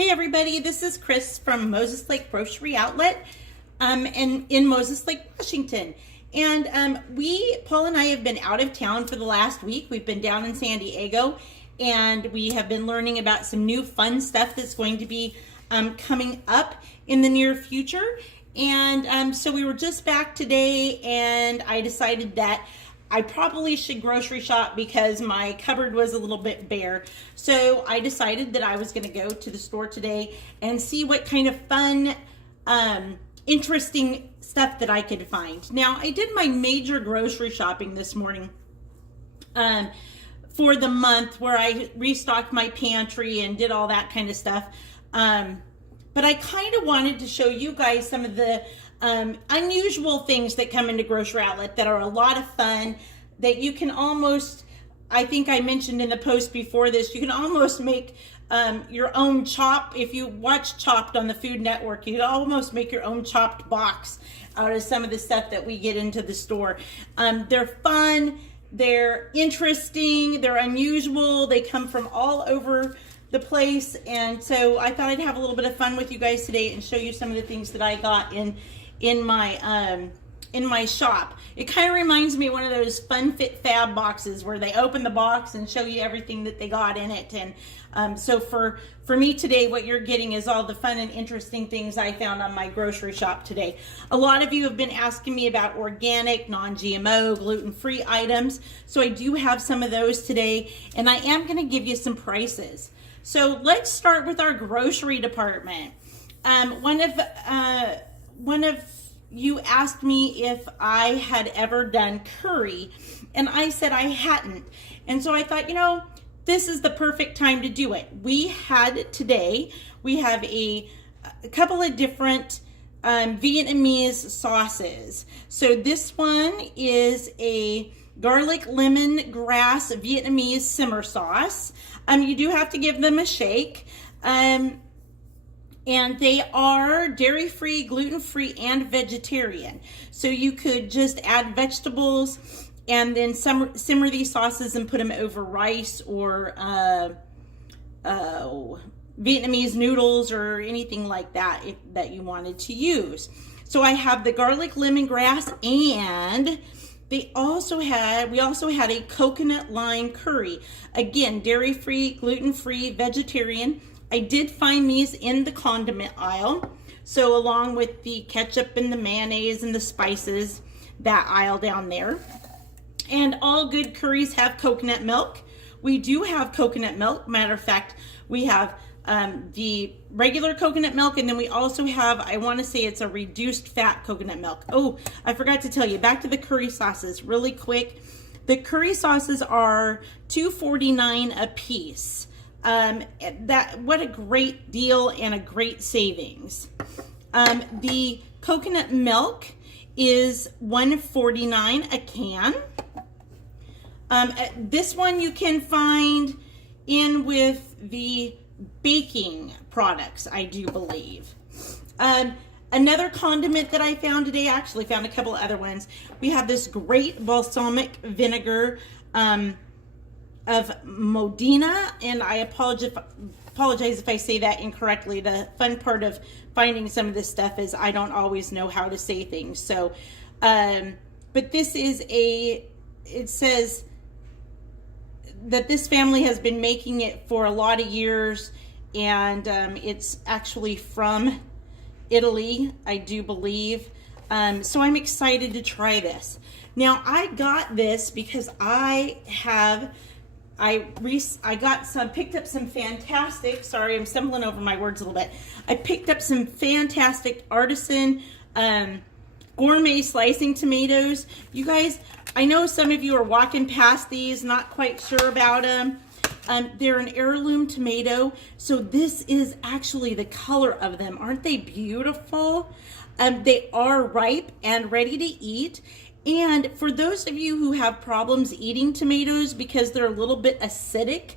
Hey everybody, this is Chris from Moses Lake Grocery Outlet and in Moses Lake, Washington. And Paul and I have been out of town for the last week. We've been down in San Diego and we have been learning about some new fun stuff that's going to be coming up in the near future. And so we were just back today and I decided that I probably should grocery shop because my cupboard was a little bit bare. So I decided that I was going to go to the store today and see what kind of fun, interesting stuff that I could find. Now, I did my major grocery shopping this morning for the month where I restocked my pantry and did all that kind of stuff. But I kind of wanted to show you guys some of the unusual things that come into Grocery Outlet that are a lot of fun, that you can almost, I think I mentioned in the post before this, you can almost make your own if you watch Chopped on the Food Network, you can almost make your own Chopped box out of some of the stuff that we get into the store. They're fun, they're interesting, they're unusual, they come from all over the place, and so I thought I'd have a little bit of fun with you guys today and show you some of the things that I got in my shop. It kind of reminds me of one of those Fun Fit Fab boxes where they open the box and show you everything that they got in it. And so for me today, what you're getting is all the fun and interesting things I found on my grocery shop today. A lot of you have been asking me about organic, non-GMO, gluten-free items. So I do have some of those today, and I am going to give you some prices. So let's start with our grocery department. One of you asked me if I had ever done curry, and I said I hadn't. And so I thought, this is the perfect time to do it. We have a couple of different Vietnamese sauces. So this one is a garlic lemongrass Vietnamese simmer sauce. You do have to give them a shake. And they are dairy-free, gluten-free, and vegetarian. So you could just add vegetables and then simmer these sauces and put them over rice or Vietnamese noodles or anything like that that you wanted to use. So I have the garlic lemongrass, and we also had a coconut lime curry. Again, dairy-free, gluten-free, vegetarian. I did find these in the condiment aisle. So along with the ketchup and the mayonnaise and the spices, that aisle down there. And all good curries have coconut milk. We do have coconut milk. Matter of fact, we have the regular coconut milk, and then we also have, I want to say it's a reduced fat coconut milk. Oh, I forgot to tell you, back to the curry sauces really quick. The curry sauces are $2.49 a piece. What a great deal and a great savings. The coconut milk is $1.49 a can. This one you can find in with the baking products, I do believe. Another condiment that I found today, I actually found a couple of other ones. We have this great balsamic vinegar of Modena, and I apologize if I say that incorrectly. The fun part of finding some of this stuff is I don't always know how to say things. So, but this is it says that this family has been making it for a lot of years, and it's actually from Italy, I do believe. So I'm excited to try this. Now, I got this because I picked up some fantastic, sorry, I'm stumbling over my words a little bit. I picked up some fantastic artisan gourmet slicing tomatoes. You guys, I know some of you are walking past these, not quite sure about them. They're an heirloom tomato. So this is actually the color of them. Aren't they beautiful? They are ripe and ready to eat. And for those of you who have problems eating tomatoes because they're a little bit acidic,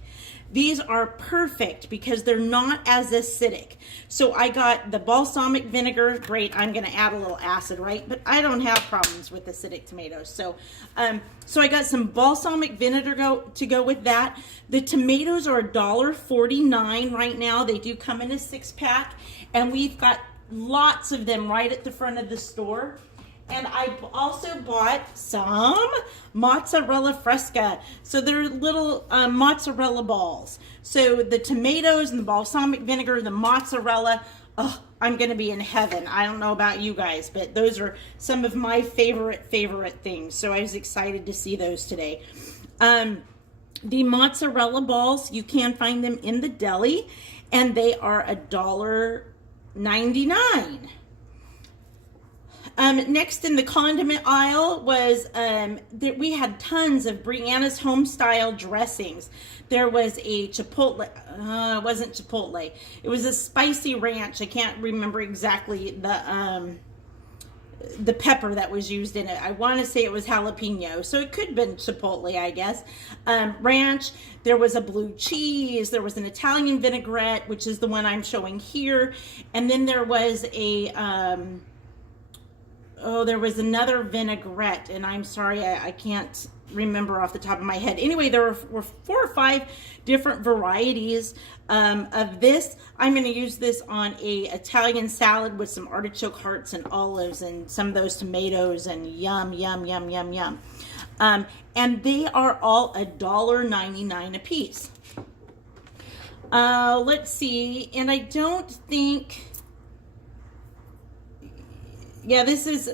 These are perfect because they're not as acidic. So I got the balsamic vinegar. Great, I'm going to add a little acid, right? But I don't have problems with acidic tomatoes. So so I got some balsamic vinegar to go with that. The tomatoes are $1.49 right now. They do come in a 6-pack, and we've got lots of them right at the front of the store. And I also bought some mozzarella fresca. So they're little mozzarella balls. So the tomatoes and the balsamic vinegar, the mozzarella, oh, I'm going to be in heaven. I don't know about you guys, but those are some of my favorite things. So I was excited to see those today. The mozzarella balls, you can find them in the deli, and they are $1.99. Next in the condiment aisle was that we had tons of Brianna's home style dressings. There was a chipotle, it wasn't chipotle, it was a spicy ranch. I can't remember exactly the pepper that was used in it. I want to say it was jalapeno, so it could have been chipotle, I guess. Ranch. There was a blue cheese. There was an Italian vinaigrette, which is the one I'm showing here, and then there was a there was another vinaigrette, and I'm sorry, I can't remember off the top of my head. Anyway, there were 4 or 5 different varieties of this. I'm going to use this on a Italian salad with some artichoke hearts and olives and some of those tomatoes, and yum, yum, yum, yum, yum. And they are all $1.99 a piece. Let's see, and I don't think... Yeah, this is,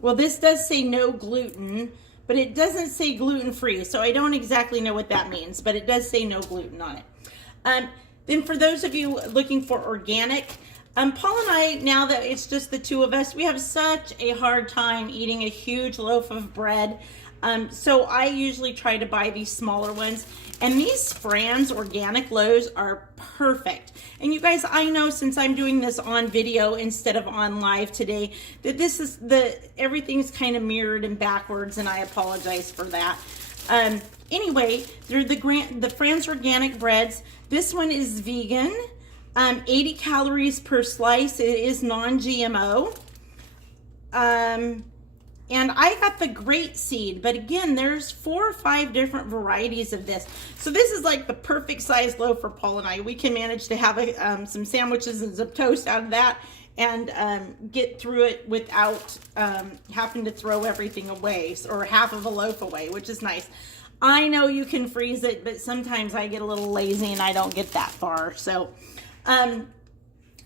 well, this does say no gluten, but it doesn't say gluten-free, so I don't exactly know what that means, but it does say no gluten on it. Then for those of you looking for organic, Paul and I, now that it's just the two of us, we have such a hard time eating a huge loaf of bread. So I usually try to buy these smaller ones, and these Franz organic loaves are perfect. And you guys, I know since I'm doing this on video instead of on live today, that this is everything's kind of mirrored and backwards, and I apologize for that. Anyway, they're the Franz organic breads. This one is vegan, 80 calories per slice. It is non-GMO. And I got the great seed, but again, there's 4 or 5 different varieties of this. So this is like the perfect size loaf for Paul and I. We can manage to have some sandwiches and some toast out of that, and get through it without having to throw everything away, or half of a loaf away, which is nice. I know you can freeze it, but sometimes I get a little lazy and I don't get that far. So,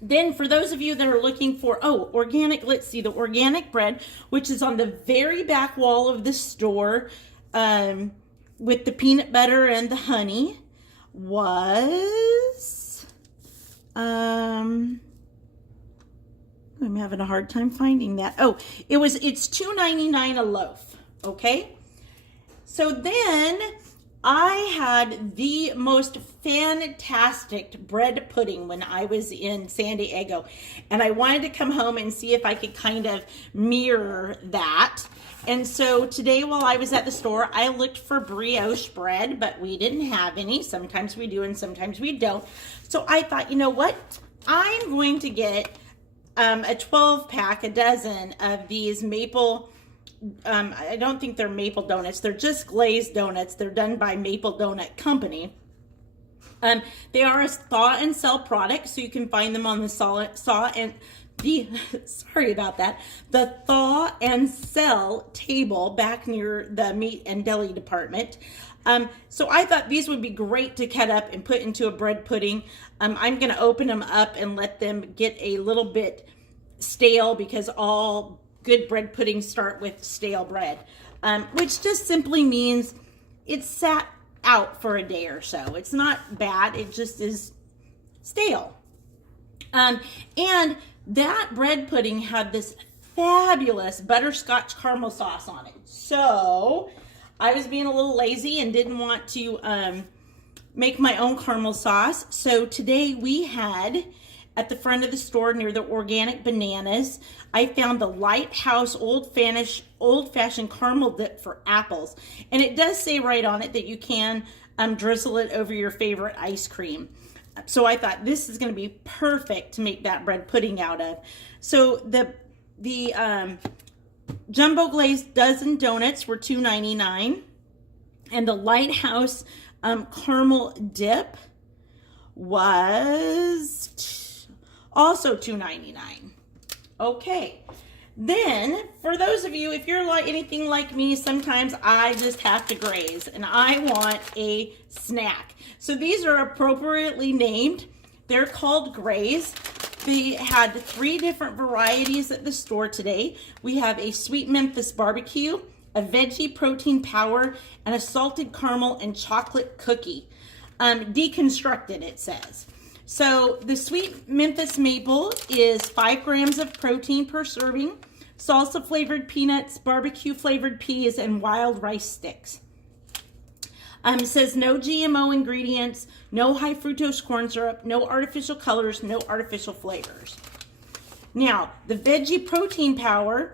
then for those of you that are looking for, organic, let's see, the organic bread, which is on the very back wall of the store, with the peanut butter and the honey, was, I'm having a hard time finding that. It's $2.99 a loaf, okay? So then I had the most fantastic bread pudding when I was in San Diego, and I wanted to come home and see if I could kind of mirror that. And so today while I was at the store, I looked for brioche bread, but we didn't have any. Sometimes we do and sometimes we don't. So I thought, you know what? I'm going to get a 12-pack, a dozen of these maple, I don't think they're maple donuts. They're just glazed donuts. They're done by Maple Donut Company. They are a thaw and sell product, so you can find them on the sorry about that, the thaw and sell table back near the meat and deli department. So I thought these would be great to cut up and put into a bread pudding. I'm going to open them up and let them get a little bit stale, because all good bread puddings start with stale bread, which just simply means it's sat out for a day or so. It's not bad, it just is stale. And that bread pudding had this fabulous butterscotch caramel sauce on it. So I was being a little lazy and didn't want to make my own caramel sauce. So today we had, at the front of the store near the organic bananas, I found the Lighthouse old-fashioned caramel dip for apples. And it does say right on it that you can drizzle it over your favorite ice cream. So I thought this is going to be perfect to make that bread pudding out of. So the Jumbo Glazed dozen donuts were $2.99, and the Lighthouse caramel dip was also $2.99. Okay. Then, for those of you, if you're like anything like me, sometimes I just have to graze and I want a snack. So these are appropriately named. They're called Graze. They had 3 different varieties at the store today. We have a sweet Memphis barbecue, a veggie protein power, and a salted caramel and chocolate cookie. Deconstructed, it says. So the sweet Memphis maple is 5 grams of protein per serving, salsa flavored peanuts, barbecue flavored peas, and wild rice sticks. It says no GMO ingredients, no high fructose corn syrup, no artificial colors, no artificial flavors. Now, the veggie protein power,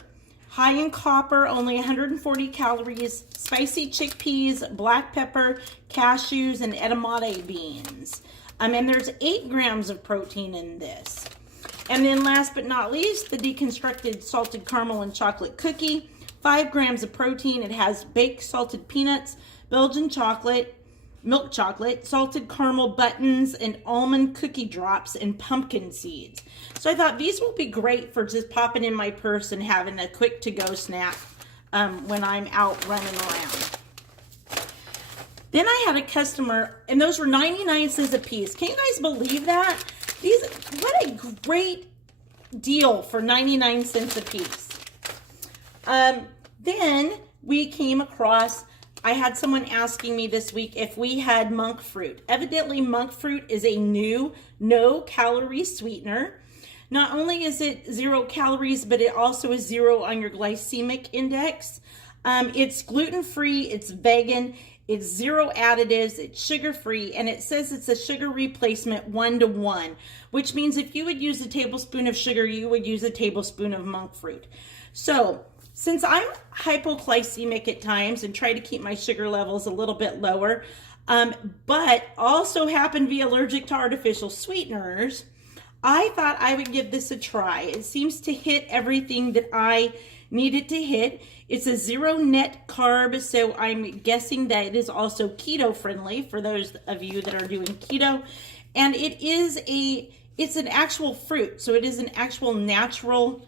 high in copper, only 140 calories, spicy chickpeas, black pepper, cashews, and edamame beans. And there's 8 grams of protein in this. And then last but not least, the deconstructed salted caramel and chocolate cookie, 5 grams of protein. It has baked salted peanuts, Belgian chocolate, milk chocolate, salted caramel buttons, and almond cookie drops, and pumpkin seeds. So I thought these will be great for just popping in my purse and having a quick to-go snack when I'm out running around. Then I had a customer, and those were 99 cents a piece. Can you guys believe that? What a great deal for 99 cents a piece. Then we came across, I had someone asking me this week if we had monk fruit. Evidently, monk fruit is a new no-calorie sweetener. Not only is it 0 calories, but it also is 0 on your glycemic index. It's gluten-free, it's vegan, it's 0 additives, it's sugar-free, and it says it's a sugar replacement 1-to-1, which means if you would use a tablespoon of sugar, you would use a tablespoon of monk fruit. So, since I'm hypoglycemic at times and try to keep my sugar levels a little bit lower, but also happen to be allergic to artificial sweeteners, I thought I would give this a try. It seems to hit everything that I needed to hit. It's a 0 net carb, so I'm guessing that it is also keto friendly for those of you that are doing keto. And it's an actual fruit, so it is an actual natural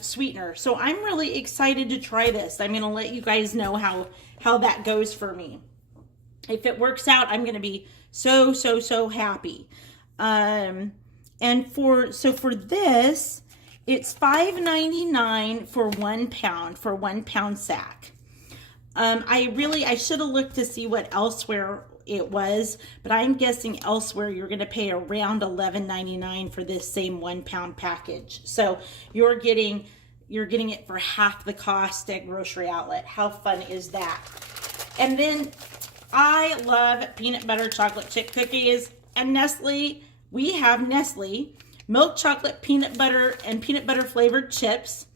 sweetener. So I'm really excited to try this. I'm going to let you guys know how that goes for me. If it works out, I'm going to be so happy. And for this, it's $5.99 for 1 pound, for 1 pound sack. I should have looked to see what elsewhere it was, but I'm guessing elsewhere you're going to pay around $11.99 for this same 1 pound package. So you're getting it for half the cost at Grocery Outlet. How fun is that? And then I love peanut butter chocolate chip cookies, and Nestle. We have Nestle milk chocolate peanut butter and peanut butter flavored chips.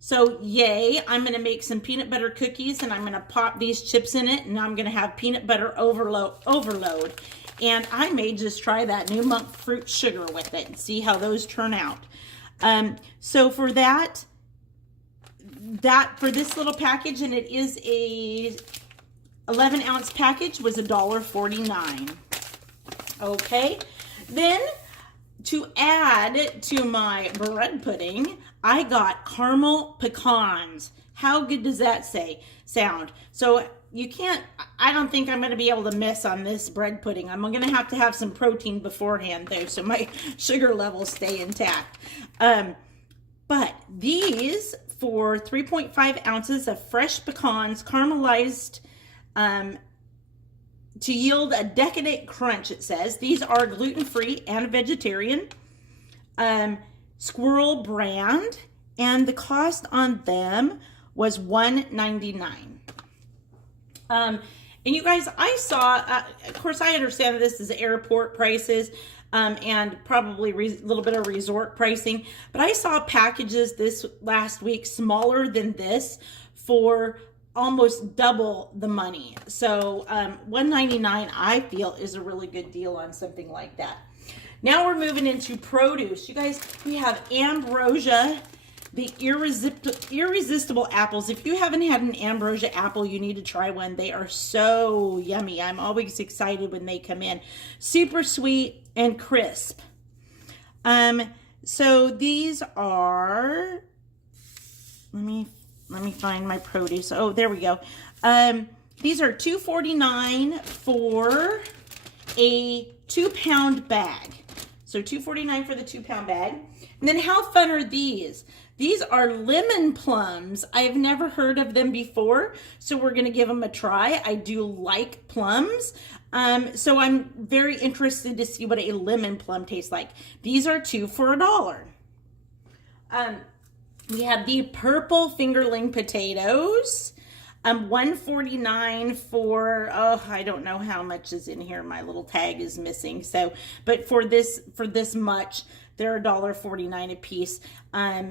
So yay, I'm going to make some peanut butter cookies, and I'm going to pop these chips in it, and I'm going to have peanut butter overload. And I may just try that new monk fruit sugar with it and see how those turn out. So for for this little package, and it is a 11-ounce package, was $1.49. Okay, then to add to my bread pudding, I got caramel pecans. How good does that sound? So I don't think I'm going to be able to miss on this bread pudding. I'm going to have some protein beforehand though, so my sugar levels stay intact. But these, for 3.5 ounces of fresh pecans, caramelized to yield a decadent crunch, it says. These are gluten-free and vegetarian. Squirrel brand, and the cost on them was $1.99. And you guys, I saw, of course, I understand that this is airport prices and probably a little bit of resort pricing, but I saw packages this last week smaller than this for almost double the money. So $1.99 I feel is a really good deal on something like that. Now we're moving into produce. You guys, we have Ambrosia, the irresistible apples. If you haven't had an Ambrosia apple, you need to try one. They are so yummy. I'm always excited when they come in. Super sweet and crisp. So these are, let me find my produce. Oh, there we go. These are $2.49 for a 2-pound bag. So $2.49 for the 2-pound bag. And then how fun are these? These are lemon plums. I've never heard of them before, so we're gonna give them a try. I do like plums. So I'm very interested to see what a lemon plum tastes like. These are 2 for $1. We have the purple fingerling potatoes. $1.49 for, oh, I don't know how much is in here. My little tag is missing. So, but for this much, they're $1.49 a piece.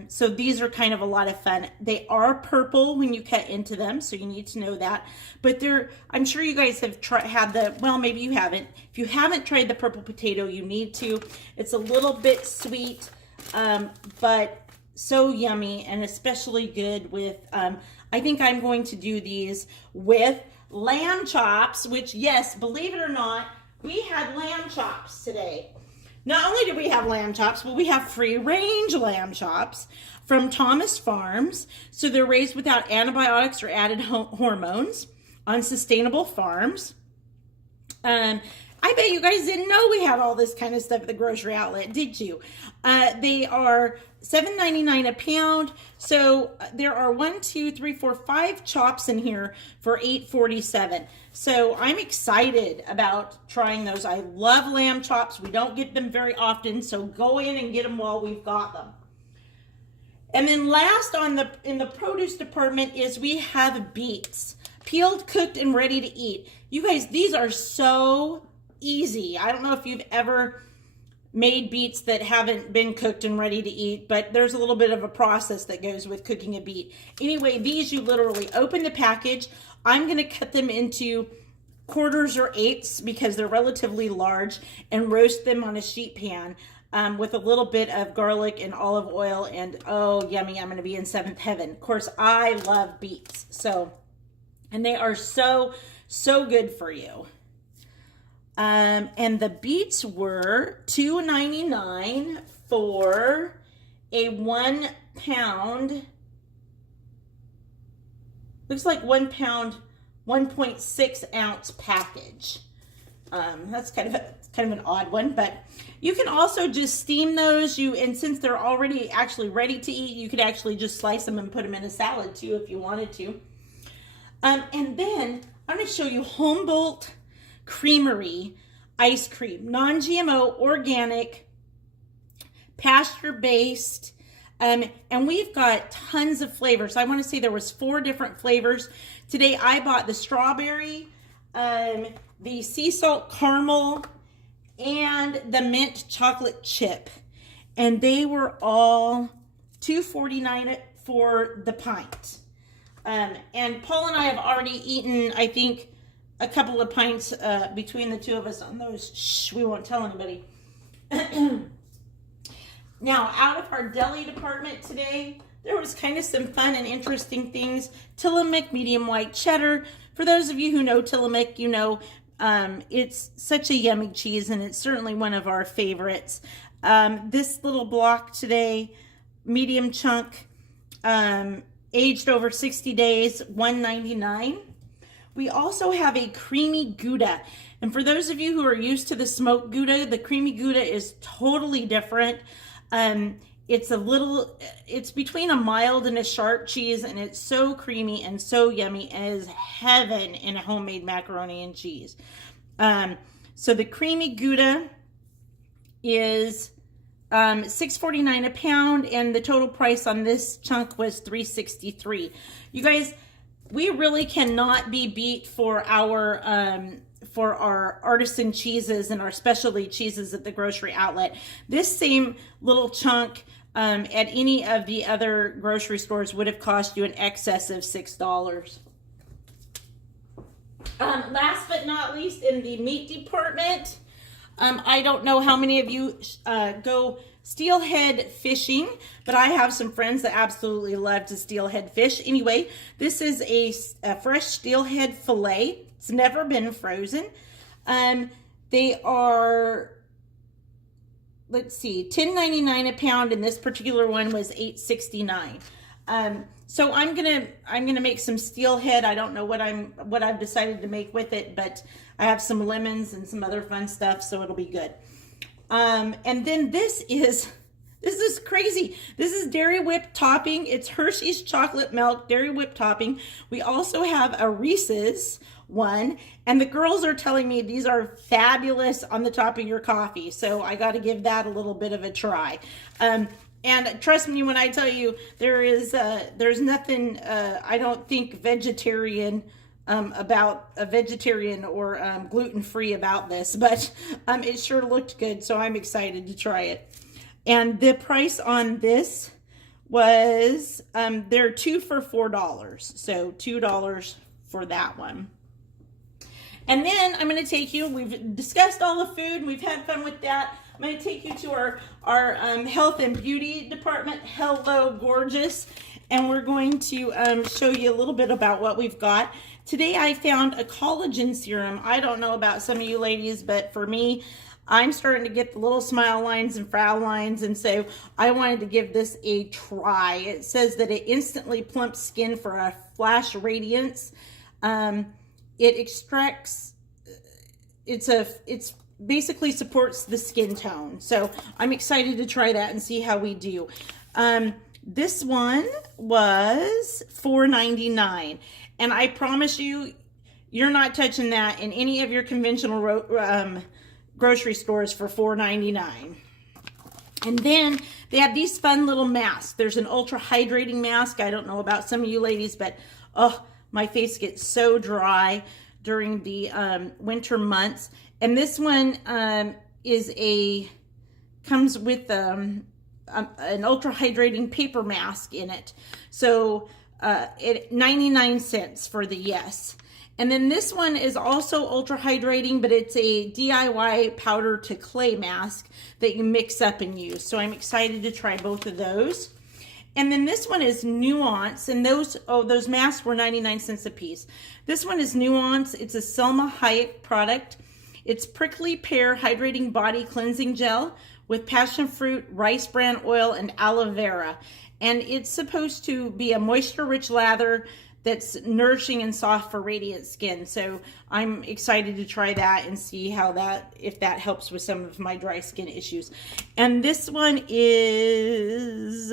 So these are kind of a lot of fun. They are purple when you cut into them, so you need to know that. But I'm sure you guys have had well, maybe you haven't. If you haven't tried the purple potato, you need to. It's a little bit sweet, but so yummy, and especially good with, I think I'm going to do these with lamb chops, which, yes, believe it or not, we had lamb chops today. Not only do we have lamb chops, but we have free-range lamb chops from Thomas Farms. So they're raised without antibiotics or added hormones on sustainable farms. I bet you guys didn't know we had all this kind of stuff at the grocery outlet, did you? They are $7.99 a pound. So there are 5 chops in here for $8.47. So I'm excited about trying those. I love lamb chops. We don't get them very often, so go in and get them while we've got them. And then last in the produce department is we have beets, peeled, cooked, and ready to eat. You guys, these are so easy. I don't know if you've ever made beets that haven't been cooked and ready to eat, but there's a little bit of a process that goes with cooking a beet. Anyway, these you literally open the package. I'm going to cut them into quarters or eighths because they're relatively large, and roast them on a sheet pan with a little bit of garlic and olive oil, and oh, yummy, I'm going to be in seventh heaven. Of course, I love beets, and they are so good for you. And the beets were $2.99 for a 1 pound. Looks like 1 pound, 1.6 ounce package. That's kind of an odd one, but you can also just steam those. And since they're already actually ready to eat, you could actually just slice them and put them in a salad too if you wanted to. And then I'm going to show you Humboldt Creamery ice cream, non-GMO, organic, pasture-based, and we've got tons of flavors. I want to say there was 4 different flavors. Today I bought the strawberry, the sea salt caramel, and the mint chocolate chip, and they were all $2.49 for the pint. And Paul and I have already eaten, I think, a couple of pints between the two of us on those. Shh, we won't tell anybody. Now, out of our deli department today, there was kind of some fun and interesting things. Tillamook medium white cheddar. For those of you who know Tillamook, you know it's such a yummy cheese, and it's certainly one of our favorites. This little block today, medium chunk, aged over 60 days, $1.99. We also have a creamy Gouda. And for those of you who are used to the smoked Gouda, the creamy Gouda is totally different. It's between a mild and a sharp cheese, and it's so creamy and so yummy, and is heaven in a homemade macaroni and cheese. So the creamy Gouda is $6.49 a pound, and the total price on this chunk was $3.63. You guys, we really cannot be beat for our artisan cheeses and our specialty cheeses at the grocery outlet. This same little chunk at any of the other grocery stores would have cost you in excess of $6. Last but not least, in the meat department, I don't know how many of you go steelhead fishing, but I have some friends that absolutely love to steelhead fish. Anyway, this is a fresh steelhead fillet. It's never been frozen. They are, let's see, $10.99 a pound, and this particular one was $8.69. So I'm gonna make some steelhead. I don't know what I've decided to make with it, but I have some lemons and some other fun stuff, so it'll be good. And then this is crazy. This is Dairy Whip topping. It's Hershey's chocolate milk Dairy Whip topping. We also have a Reese's one, and the girls are telling me these are fabulous on the top of your coffee. So I got to give that a little bit of a try. And trust me when I tell you, there's nothing, I don't think vegetarian about a vegetarian or gluten-free about this, but it sure looked good, so I'm excited to try it. And the price on this was, they're 2 for $4, so $2 for that one. And then I'm going to take you, we've discussed all the food, we've had fun with that. I'm going to take you to our health and beauty department, Hello Gorgeous, and we're going to show you a little bit about what we've got. Today I found a collagen serum. I don't know about some of you ladies, but for me, I'm starting to get the little smile lines and frown lines, and so I wanted to give this a try. It says that it instantly plumps skin for a flash radiance. It extracts, it's basically supports the skin tone. So I'm excited to try that and see how we do. This one was $4.99, and I promise you, you're not touching that in any of your conventional grocery stores for $4.99. And then they have these fun little masks. There's an ultra hydrating mask. I don't know about some of you ladies, but oh, my face gets so dry during the winter months. And this one comes with an ultra hydrating paper mask in it. So 99 cents for the yes. And then this one is also ultra hydrating, but it's a DIY powder to clay mask that you mix up and use. So I'm excited to try both of those. And then this one is Nuance, and those masks were 99 cents a piece. This one is Nuance. It's a Selma Hayek product. It's prickly pear hydrating body cleansing gel with passion fruit, rice bran oil, and aloe vera. And it's supposed to be a moisture-rich lather that's nourishing and soft for radiant skin. So I'm excited to try that and see if that helps with some of my dry skin issues. And this one is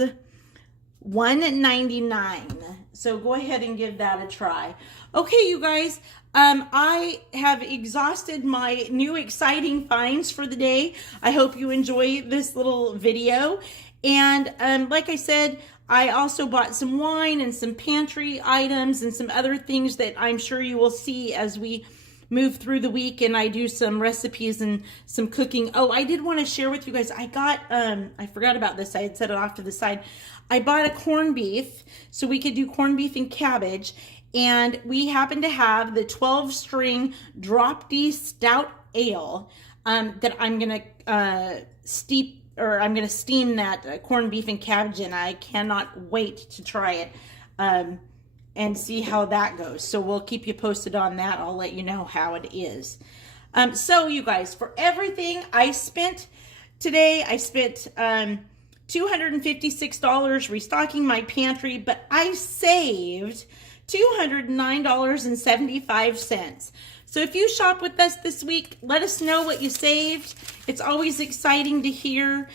$1.99. So go ahead and give that a try. Okay, you guys, I have exhausted my new exciting finds for the day. I hope you enjoy this little video. And like I said, I also bought some wine and some pantry items and some other things that I'm sure you will see as we move through the week and I do some recipes and some cooking. Oh, I did want to share with you guys, I got, I forgot about this. I had set it off to the side. I bought a corned beef so we could do corned beef and cabbage. And we happen to have the 12-string Drop D Stout Ale that I'm going to I'm going to steam that corned beef and cabbage in. I cannot wait to try it and see how that goes. So we'll keep you posted on that. I'll let you know how it is. So you guys, for everything I spent today, I spent $256 restocking my pantry, but I saved $209.75. So if you shop with us this week, let us know what you saved. It's always exciting to hear.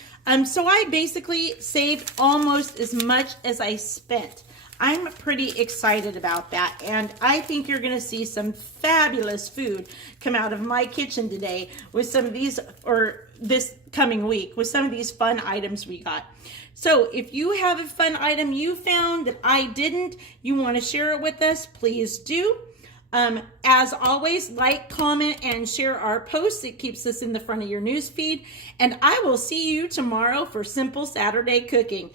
So I basically saved almost as much as I spent. I'm pretty excited about that, and I think you're going to see some fabulous food come out of my kitchen today with some of these, or this coming week, with some of these fun items we got. So if you have a fun item you found that I didn't, you want to share it with us, please do. As always, like, comment, and share our posts. It keeps us in the front of your news feed. And I will see you tomorrow for Simple Saturday Cooking.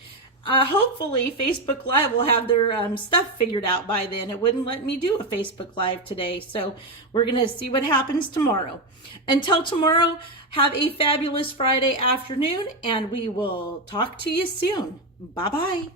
Hopefully Facebook Live will have their stuff figured out by then. It wouldn't let me do a Facebook Live today. So we're going to see what happens tomorrow. Until tomorrow, have a fabulous Friday afternoon, and we will talk to you soon. Bye-bye.